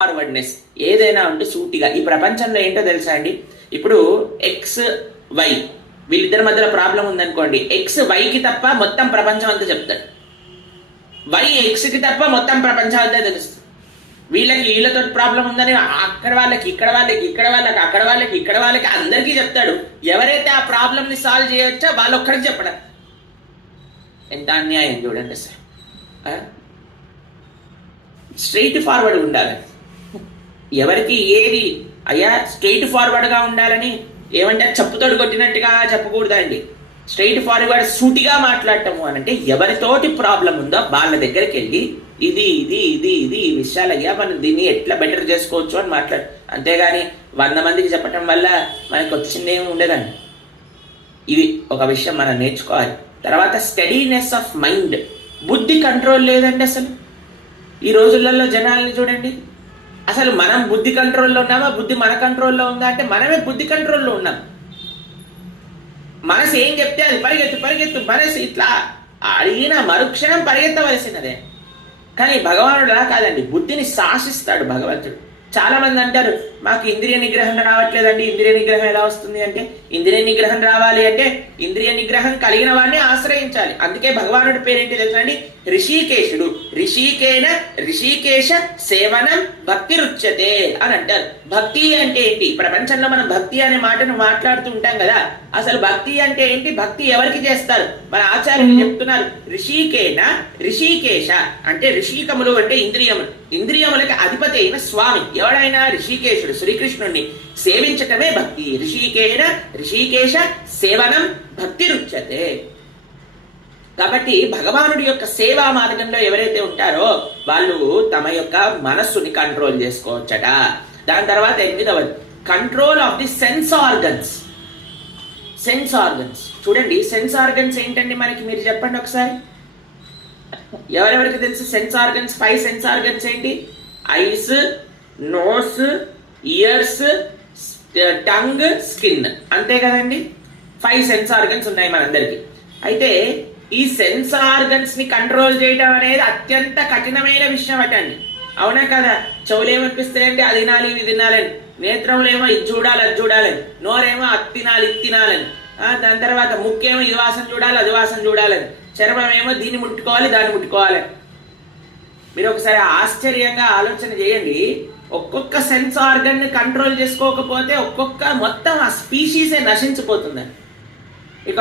Forwardness ఏదైనా ఉంటే సూటిగా. ఈ ప్రపంచంలో ఏంటో తెలుసా అండి? ఇప్పుడు ఎక్స్ వై వీళ్ళిద్దరి మధ్యలో ప్రాబ్లం ఉందనుకోండి. ఎక్స్ వైకి తప్ప మొత్తం ప్రపంచం అంతా చెప్తాడు వై ఎక్స్కి తప్ప మొత్తం ప్రపంచం అంతా తెలుస్తుంది. వీళ్ళకి వీళ్ళతో ప్రాబ్లం ఉందని అక్కడ వాళ్ళకి ఇక్కడ వాళ్ళకి ఇక్కడ వాళ్ళకి అక్కడ వాళ్ళకి ఇక్కడ వాళ్ళకి అందరికీ చెప్తాడు. ఎవరైతే ఆ ప్రాబ్లం ని సాల్వ్ చేయొచ్చో వాళ్ళు ఒక్కరికి చెప్పడం. ఎంత అన్యాయం చూడండి సార్. స్ట్రైట్ ఫార్వర్డ్ ఉండాలి. ఎవరికి ఏది? అయ్యా స్ట్రైట్ ఫార్వర్డ్గా ఉండాలని ఏమంటే చెప్పుతోడు కొట్టినట్టుగా చెప్పకూడదండి. స్ట్రైట్ ఫార్వర్డ్ సూటిగా మాట్లాడటము అని అంటే ఎవరితోటి ప్రాబ్లం ఉందో వాళ్ళ దగ్గరికి వెళ్ళి ఇది ఇది ఇది ఇది ఈ విషయాలు అయ్యా మనం దీన్ని ఎట్లా బెటర్ చేసుకోవచ్చు అని మాట్లాడు. అంతేగాని వంద మందికి చెప్పటం వల్ల మనకు వచ్చిందేమి ఉండదండి. ఇది ఒక విషయం మనం నేర్చుకోవాలి. తర్వాత స్టడీనెస్ ఆఫ్ మైండ్ బుద్ధి కంట్రోల్ లేదండి అసలు. ఈ రోజులలో జనాల్ని చూడండి. అసలు మనం బుద్ధి కంట్రోల్లో ఉన్నామా? బుద్ధి మన కంట్రోల్లో ఉందా అంటే మనమే బుద్ధి కంట్రోల్లో ఉన్నాం. మనసు ఏం చెప్తే అది పరిగెత్తు పరిగెత్తు మనసు ఇట్లా అడిగిన మరుక్షణం పరిగెత్తవలసినదే. కానీ భగవానుడు అలా కాదండి. బుద్ధిని శాసిస్తాడు భగవంతుడు. చాలా మంది అంటారు మాకు ఇంద్రియ నిగ్రహం రావట్లేదండి ఇంద్రియ నిగ్రహం ఎలా వస్తుంది అంటే ఇంద్రియ నిగ్రహం రావాలి అంటే ఇంద్రియ నిగ్రహం కలిగిన వాడిని ఆశ్రయించాలి. అందుకే భగవానుడి పేరేంటి తెలుసా అండి? ఋషికేశుడు ఋషికేన ఋషికేశ సేవనం భక్తి రుచ్యతే అని అంటారు. భక్తి అంటే ఏంటి? ప్రపంచంలో మనం భక్తి అనే మాటను మాట్లాడుతూ ఉంటాం కదా అసలు భక్తి అంటే ఏంటి? భక్తి ఎవరికి చేస్తారు? మన ఆచార్యులు చెప్తున్నారు ఋషికేన ఋషికేశ అంటే ఋషికములు అంటే ఇంద్రియములు. ఇంద్రియములకి అధిపతి అయిన స్వామి. ఎవడైనా ఋషికేశుడు శ్రీకృష్ణుణ్ణి సేవించటమే భక్తి. ఋషికేన ఋషికేశ సేవనం భక్తి రుచ్యతే కాబట్టి భగవానుడి యొక్క సేవా మార్గంలో ఎవరైతే ఉంటారో వాళ్ళు తమ యొక్క మనస్సుని కంట్రోల్ చేసుకోవచ్చట. దాని తర్వాత ఎనిమిదవది control of the sense organs. Sense organs. చూడండి సెన్స్ ఆర్గన్స్ ఏంటండి మనకి? మీరు చెప్పండి ఒకసారి. ఎవరెవరికి తెలుసు? Sense organs five sense organs ఏంటి? Eyes nose ears tongue skin. అంతే కదండి? ఫైవ్ సెన్స్ ఆర్గన్స్ ఉన్నాయి మనందరికీ. అయితే ఈ సెన్స్ ఆర్గన్స్ని కంట్రోల్ చేయడం అనేది అత్యంత కఠినమైన విషయం అటండి. అవునా కదా? చెవులు ఏమనిపిస్తాయంటే అది తినాలి ఇది తినాలని. నేత్రములేమో ఇది చూడాలి అది చూడాలని. నోరేమో అది తినాలి ఇది తినాలని. దాని తర్వాత ముక్కేమో ఇది వాసన చూడాలి అది వాసన చూడాలని. చర్మం ఏమో దీన్ని ముట్టుకోవాలి దాన్ని ముట్టుకోవాలి. మీరు ఒకసారి ఆశ్చర్యంగా ఆలోచన చేయండి. ఒక్కొక్క సెన్స్ ఆర్గన్ని కంట్రోల్ చేసుకోకపోతే ఒక్కొక్క మొత్తం ఆ స్పీషీసే నశించిపోతుందండి ఇక